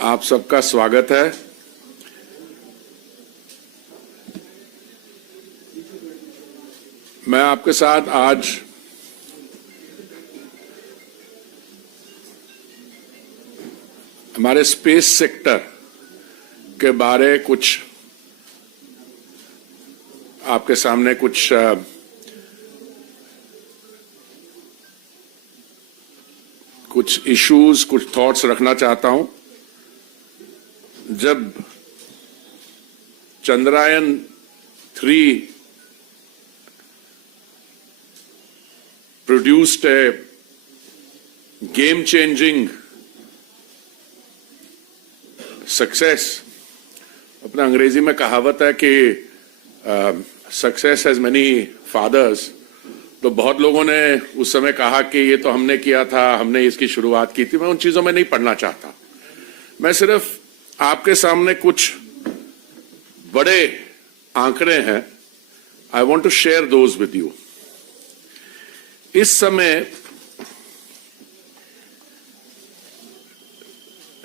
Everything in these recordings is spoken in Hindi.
आप सबका स्वागत है। मैं आपके साथ आज हमारे स्पेस सेक्टर के बारे आपके सामने कुछ इश्यूज, कुछ थॉट्स रखना चाहता हूं। जब Chandrayaan 3 produced a game-changing success, अपना अंग्रेजी में कहावत है कि सक्सेस हैज मेनी फादर्स। तो बहुत लोगों ने उस समय कहा कि ये तो हमने किया था, हमने इसकी शुरुआत की थी। मैं उन चीजों में नहीं पढ़ना चाहता। मैं सिर्फ आपके सामने कुछ बड़े आंकड़े हैं, I want to share those with you. इस समय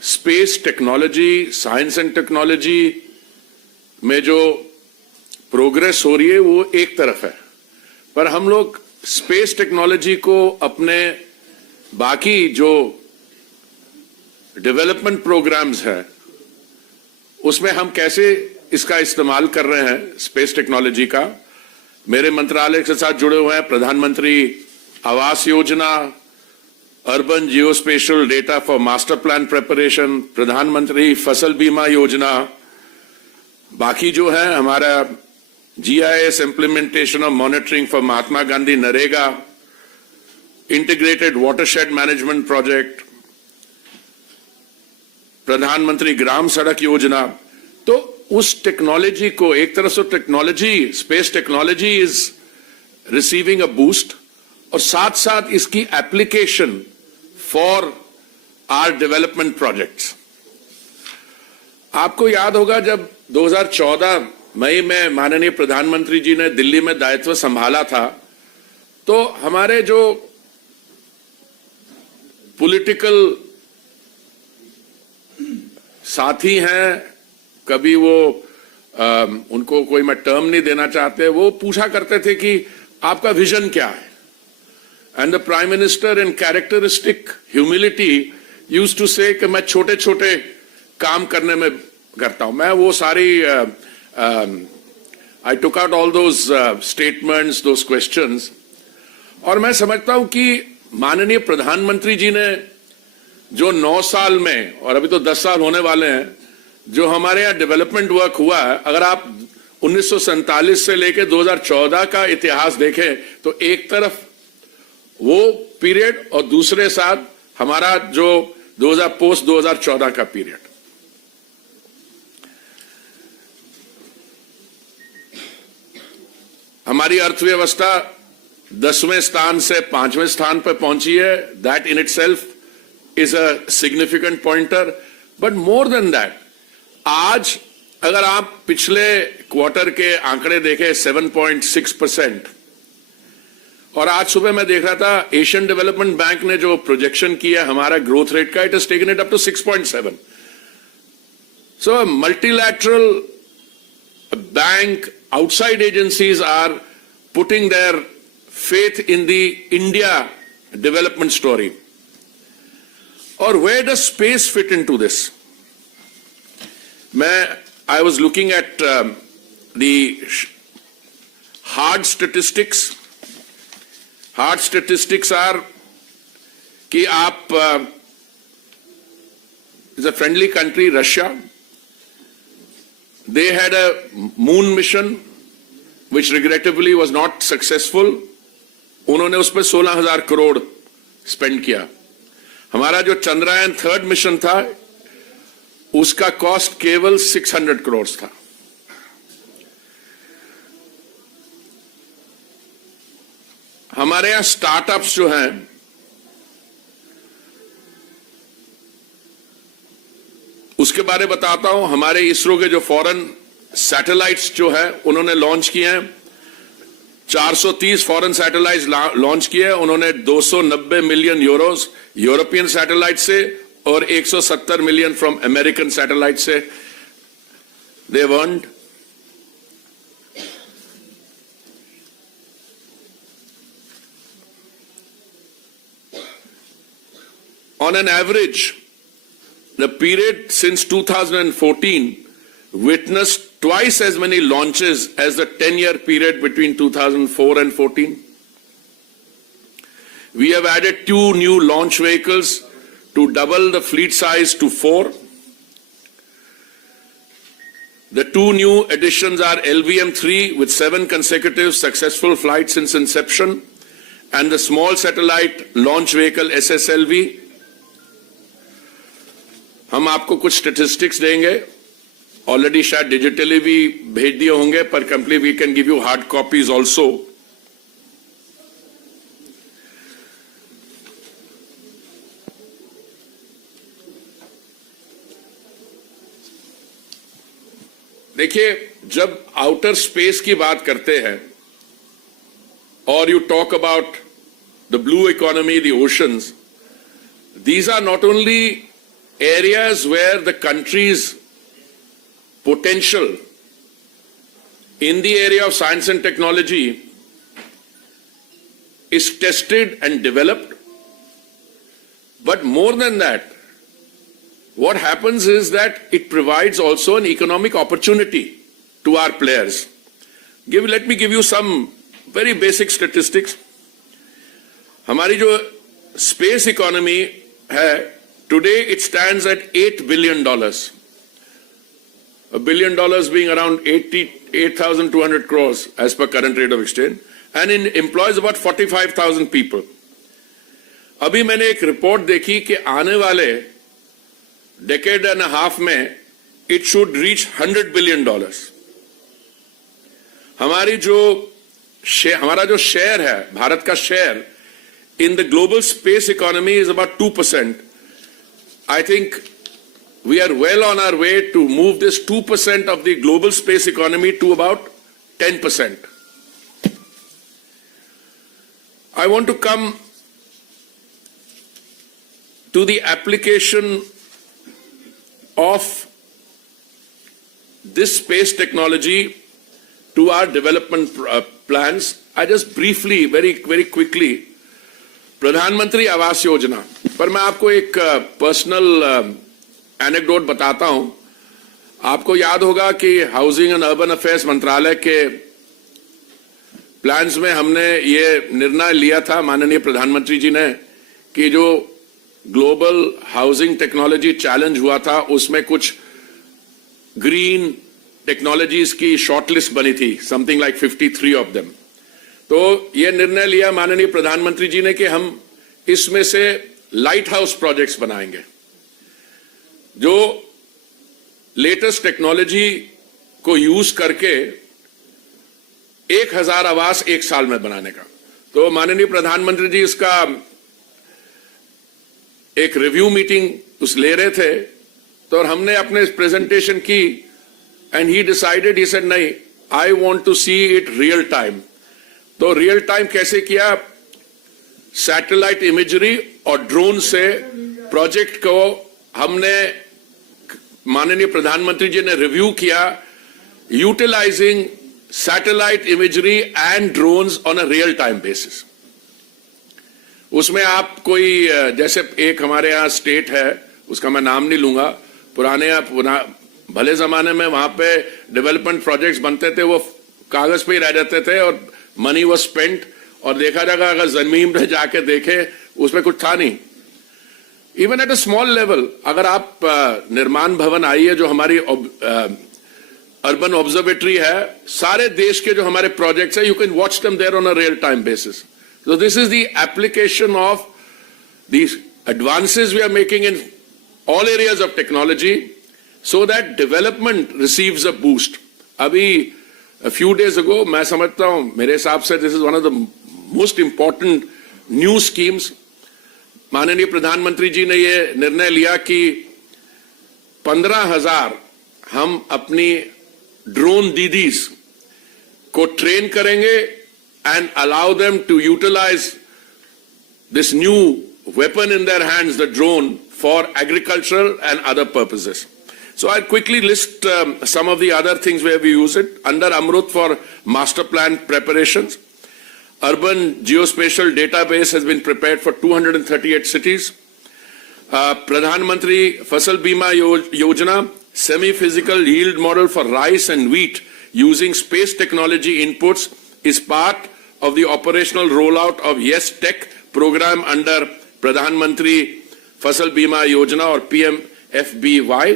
space technology, science and technology में जो प्रोग्रेस हो रही है वो एक तरफ है, पर हम लोग स्पेस टेक्नोलॉजी को अपने बाकी जो डेवलपमेंट प्रोग्राम्स हैं उसमें हम कैसे इसका इस्तेमाल कर रहे हैं। स्पेस टेक्नोलॉजी का मेरे मंत्रालय के साथ जुड़े हुए हैं प्रधानमंत्री Awas Yojana, urban geospatial data for master plan preparation, प्रधानमंत्री फसल बीमा योजना, बाकी जो है हमारा GIS implementation of monitoring for Mahatma Gandhi NREGA, integrated watershed management project, प्रधानमंत्री ग्राम सड़क योजना। तो उस टेक्नोलॉजी को एक तरह से technology, space technology is receiving a boost, और साथ साथ इसकी application for our development projects. आपको याद होगा जब 2014 मई में माननीय प्रधानमंत्री जी ने दिल्ली में दायित्व संभाला था, तो हमारे जो पॉलिटिकल साथी हैं, कभी वो उनको कोई मैं टर्म नहीं देना चाहते, वो पूछा करते थे कि आपका विजन क्या है। And the prime minister in characteristic humility used to say कि मैं छोटे छोटे काम करने में करता हूं। मैं वो सारी I took out all those statements, those questions, और मैं समझता हूं कि माननीय प्रधानमंत्री जी ने जो 9 साल में, और अभी तो 10 साल होने वाले हैं, जो हमारे यहाँ डेवलपमेंट वर्क हुआ है, अगर आप 1947 से लेकर 2014 का इतिहास देखें तो एक तरफ वो पीरियड और दूसरे साथ हमारा जो 2014 का पीरियड। हमारी अर्थव्यवस्था 10वें स्थान से 5वें स्थान पर पहुंची है। That in itself is a significant pointer, but more than that, आज अगर आप पिछले क्वार्टर के आंकड़े देखें 7.6%, और आज सुबह मैं देख रहा था एशियन डेवलपमेंट बैंक ने जो प्रोजेक्शन किया हमारा ग्रोथ रेट का, it has taken it up to 6.7. So multilateral bank, outside agencies are putting their faith in the India development story. Or where does space fit into this? I was looking at the hard statistics. Hard statistics are कि आप is a friendly country, Russia. They had a moon mission which regrettably was not successful. उन्होंने उस पर 16,000 करोड़ स्पेंड किया। हमारा जो चंद्रयान 3 मिशन था उसका कॉस्ट केवल 600 करोड़ था। हमारे यहां स्टार्टअप्स जो हैं उसके बारे बताता हूं। हमारे इसरो के जो फॉरेन सैटेलाइट्स जो है उन्होंने लॉन्च किए हैं, 430 फॉरेन सैटेलाइट्स लॉन्च किए हैं उन्होंने। 290 मिलियन यूरोस यूरोपियन सैटेलाइट से और 170 मिलियन फ्रॉम अमेरिकन सैटेलाइट से they earned. On an average, the period since 2014 witnessed twice as many launches as the 10-year period between 2004 and 14. We have added 2 new launch vehicles to double the fleet size to 4. The 2 new additions are LVM-3 with 7 consecutive successful flights since inception and the small satellite launch vehicle SSLV. हम आपको कुछ स्टैटिस्टिक्स देंगे, ऑलरेडी शायद डिजिटली भी भेज दिए होंगे, पर complete we can give you hard copies also. देखिए, जब आउटर स्पेस की बात करते हैं और you talk about the blue economy, the oceans, these are not only areas where the country's potential in the area of science and technology is tested and developed, but more than that, what happens is that it provides also an economic opportunity to our players. Let me give you some very basic statistics. हमारी जो space economy है, today it stands at $8 billion. $1 billion being around 8,200 crores as per current rate of exchange, and it employs about 45,000 people. अभी मैंने एक रिपोर्ट देखी कि आने वाले decade and a half में it should reach $100 billion. हमारा जो शेयर है, भारत का share in the global space economy is about 2%. I think we are well on our way to move this 2% of the global space economy to about 10%. I want to come to the application of this space technology to our development plans. I just briefly, very quickly, प्रधानमंत्री आवास योजना पर मैं आपको एक पर्सनल एनेक्डोट बताता हूं. आपको याद होगा कि हाउसिंग एंड अर्बन अफेयर्स मंत्रालय के प्लान्स में हमने ये निर्णय लिया था, माननीय प्रधानमंत्री जी ने, कि जो ग्लोबल हाउसिंग टेक्नोलॉजी चैलेंज हुआ था उसमें कुछ ग्रीन टेक्नोलॉजीज की शॉर्टलिस्ट बनी थी, समथिंग लाइक 53 ऑफ देम. तो ये निर्णय लिया माननीय प्रधानमंत्री जी ने कि हम इसमें से लाइट हाउस प्रोजेक्ट्स बनाएंगे, जो लेटेस्ट टेक्नोलॉजी को यूज करके 1000 आवास 1 साल में बनाने का. तो माननीय प्रधानमंत्री जी इसका एक रिव्यू मीटिंग ले रहे थे, तो हमने अपने प्रेजेंटेशन की end he decided, he said नहीं, I want to see it real time. तो रियल टाइम कैसे किया? सैटेलाइट इमेजरी और ड्रोन से प्रोजेक्ट को हमने, माननीय प्रधानमंत्री जी ने रिव्यू किया, utilising satellite imagery and drones on a real time basis. उसमें आप कोई, जैसे एक हमारे यहाँ स्टेट है, उसका मैं नाम नहीं लूंगा, भले जमाने में वहां पे डेवलपमेंट प्रोजेक्ट्स बनते थे, वो कागज पे ही रह जाते थे और मनी वॉज स्पेंट, और देखा जाएगा अगर जमीन पे जाके देखे उसमें कुछ था नहीं. Even at a small level, अगर आप निर्माण भवन आइए, जो हमारी अर्बन ऑब्जर्वेटरी है, सारे देश के जो हमारे प्रोजेक्ट्स है, you can watch them there on a real time basis. So this is the application of these advances we are making in all areas of technology so that development receives a boost. Abhi a few days ago, मैं समझता हूँ, मेरे हिसाब से this is one of the most important new schemes. माननीय प्रधानमंत्री जी ने ये निर्णय लिया कि 15,000 हम अपनी ड्रोन दीदीज को ट्रेन करेंगे and allow them to utilize this new weapon in their hands, the drone, for agricultural and other purposes. So I'll quickly list some of the other things where we use it. Under Amrut for master plan preparations, urban geospatial database has been prepared for 238 cities. Pradhan Mantri Fasal Bima Yojana, semi-physical yield model for rice and wheat using space technology inputs is part of the operational rollout of Yes Tech program under Pradhan Mantri Fasal Bima Yojana or PMFBY.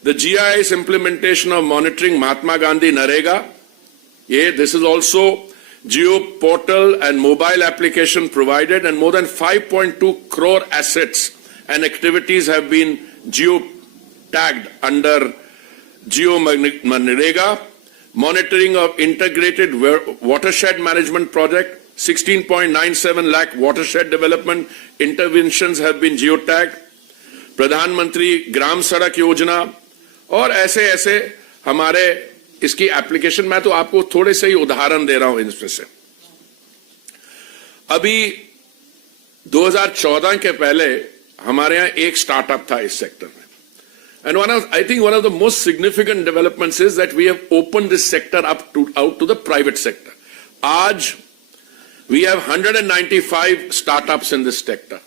The GIS implementation of monitoring Mahatma Gandhi Narega. This is also Geo portal and mobile application provided, and more than 5.2 crore assets and activities have been geo-tagged under Geo Narega. Monitoring of integrated watershed management project, 16.97 lakh watershed development interventions have been geo-tagged. Pradhan Mantri Gram Sadak Yojana और ऐसे हमारे इसकी एप्लीकेशन, मैं तो आपको थोड़े से ही उदाहरण दे रहा हूं इसमें से। अभी 2014 के पहले हमारे यहाँ एक स्टार्टअप था इस सेक्टर में, and I think one of the most significant developments is that we have opened this sector out to the private sector. आज we have 195 startups in this sector,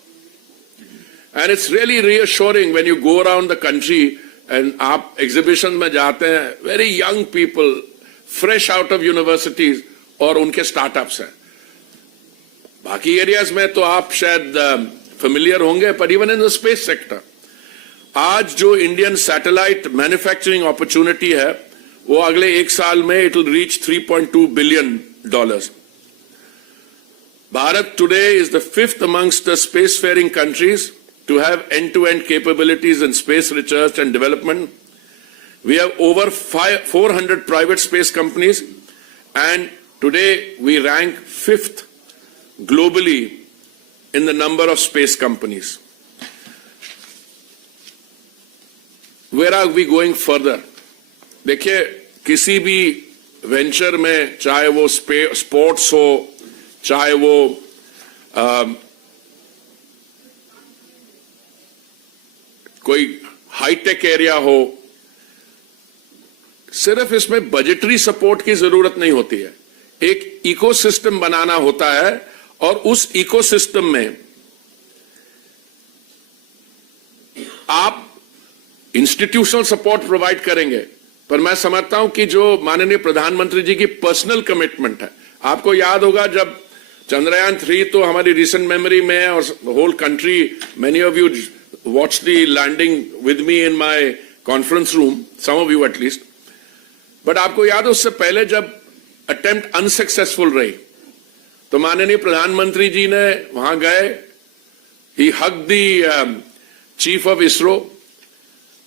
and it's really reassuring when you go around the country and आप एग्जीबिशन में जाते हैं, very young people fresh out of universities और उनके स्टार्टअप्स हैं। बाकी एरियाज में तो आप शायद फेमिलियर होंगे, पर even in the space sector आज जो इंडियन सैटेलाइट मैन्युफैक्चरिंग अपॉर्चुनिटी है वो अगले एक साल में it will reach $3.2 billion. Bharat today is the fifth amongst the spacefaring countries to have end-to-end capabilities in space research and development. We have over 400 private space companies, and today we rank 5th globally in the number of space companies. Where are we going further? देखिए, किसी भी वेंचर में, चाहे वो स्पोर्ट्स हो, चाहे वो कोई हाईटेक एरिया हो, सिर्फ इसमें बजटरी सपोर्ट की जरूरत नहीं होती है, एक इकोसिस्टम बनाना होता है, और उस इकोसिस्टम में आप इंस्टीट्यूशनल सपोर्ट प्रोवाइड करेंगे, पर मैं समझता हूं कि जो माननीय प्रधानमंत्री जी की पर्सनल कमिटमेंट है, आपको याद होगा जब चंद्रयान 3 तो हमारी रिसेंट मेमोरी में है, और whole country, many of you watched the landing with me in my conference room, some of you at least. But आपको याद है उससे पहले जब अटेम्प्ट अनसक्सेसफुल रही तो माननीय प्रधानमंत्री जी ने वहां गए, he hugged the chief of ISRO,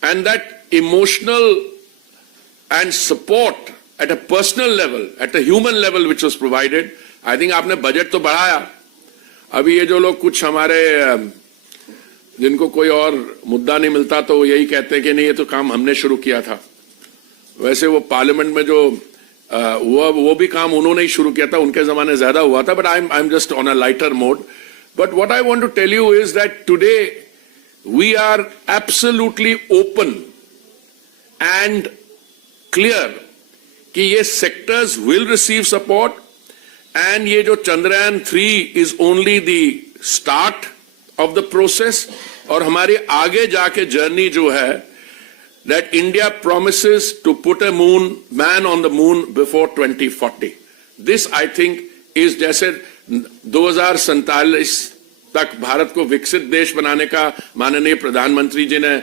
and that emotional and support at a personal level, at a human level which was provided. I think आपने बजट तो बढ़ाया, अभी ये जो लोग कुछ हमारे जिनको कोई और मुद्दा नहीं मिलता तो वो यही कहते हैं कि नहीं ये तो काम हमने शुरू किया था, वैसे वो पार्लियामेंट में जो वो भी काम उन्होंने ही शुरू किया था, उनके जमाने ज्यादा हुआ था, but I am just on a lighter mode. But what I want to tell you is that today we are absolutely open and clear कि ये sectors will receive support, and ये जो Chandrayaan 3 is only the start of the process, और हमारी आगे जाके जर्नी जो है, that India promises to put a man on the moon before 2040. This I think is जैसे 2047 तक भारत को विकसित देश बनाने का माननीय प्रधानमंत्री जी ने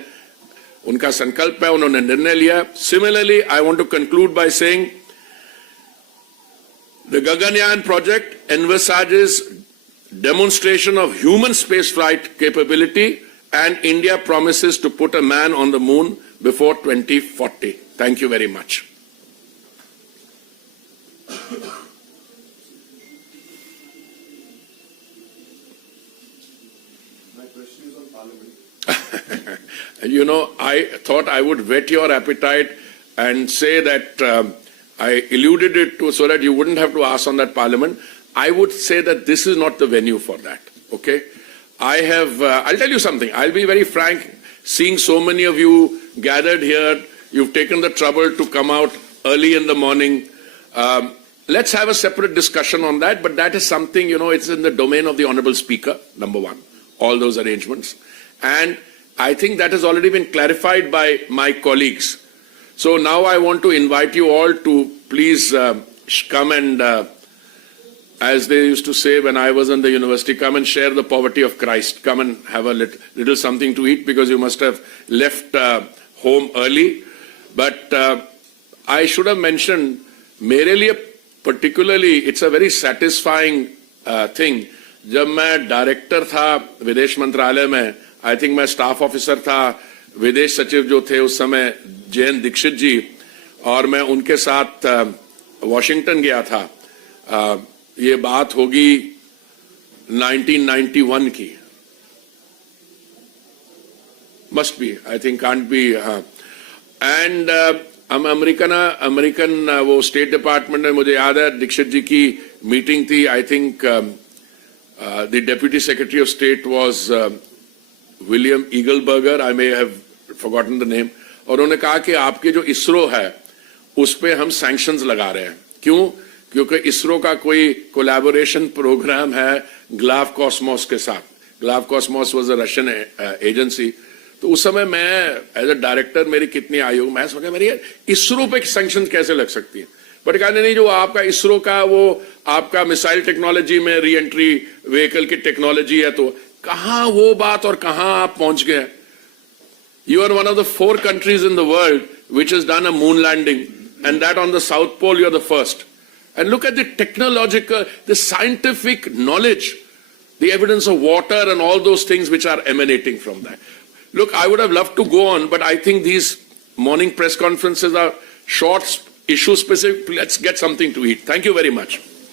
उनका संकल्प है, उन्होंने निर्णय लिया. Similarly, I want to conclude by saying the Gaganyaan project envisages demonstration of human spaceflight capability, and India promises to put a man on the moon before 2040. Thank you very much. My question is on Parliament. You know, I thought I would whet your appetite and say that I alluded it to so that you wouldn't have to ask on that Parliament. I would say that this is not the venue for that, okay? I'll tell you something. I'll be very frank. Seeing so many of you gathered here, you've taken the trouble to come out early in the morning. Let's have a separate discussion on that, but that is something, it's in the domain of the Honorable Speaker, number one, all those arrangements. And I think that has already been clarified by my colleagues. So now I want to invite you all to please come and, as they used to say when I was in the university, come and share the poverty of Christ. Come and have a little something to eat because you must have left home early. But I should have mentioned, मेरे लिए particularly, it's a very satisfying thing. जब मैं डायरेक्टर था विदेश मंत्रालय में, I think मैं स्टाफ ऑफिसर था, विदेश सचिव जो थे उस समय जयंत दीक्षित जी, और मैं उनके साथ वॉशिंगटन गया था. ये बात होगी 1991 की. Must be, I think, can't be. And American वो स्टेट डिपार्टमेंट में मुझे याद है दीक्षित जी की मीटिंग थी. I think the deputy secretary of state was William Eagleburger, I may have forgotten the name, और उन्होंने कहा कि आपके जो इसरो है उस पे हम सैंक्शंस लगा रहे हैं. क्यों? क्योंकि इसरो का कोई कोलैबोरेशन प्रोग्राम है ग्लाव कॉस्मोस के साथ. Glove Cosmos was a Russian agency. तो उस समय मैं एज अ डायरेक्टर मेरी कितनी आयु, मैं सोचा मेरी इसरो पे सैंक्शन कैसे लग सकती है. बट कहने नहीं, जो आपका इसरो का वो आपका मिसाइल टेक्नोलॉजी में री एंट्री व्हीकल की टेक्नोलॉजी है, तो कहां वो बात और कहां आप पहुंच गए. You are one of the 4 countries in the world which has done a moon landing, and that on the South Pole you are the first. And look at the technological, the scientific knowledge, the evidence of water and all those things which are emanating from that. Look, I would have loved to go on, but I think these morning press conferences are short, issue specific. Let's get something to eat. Thank you very much.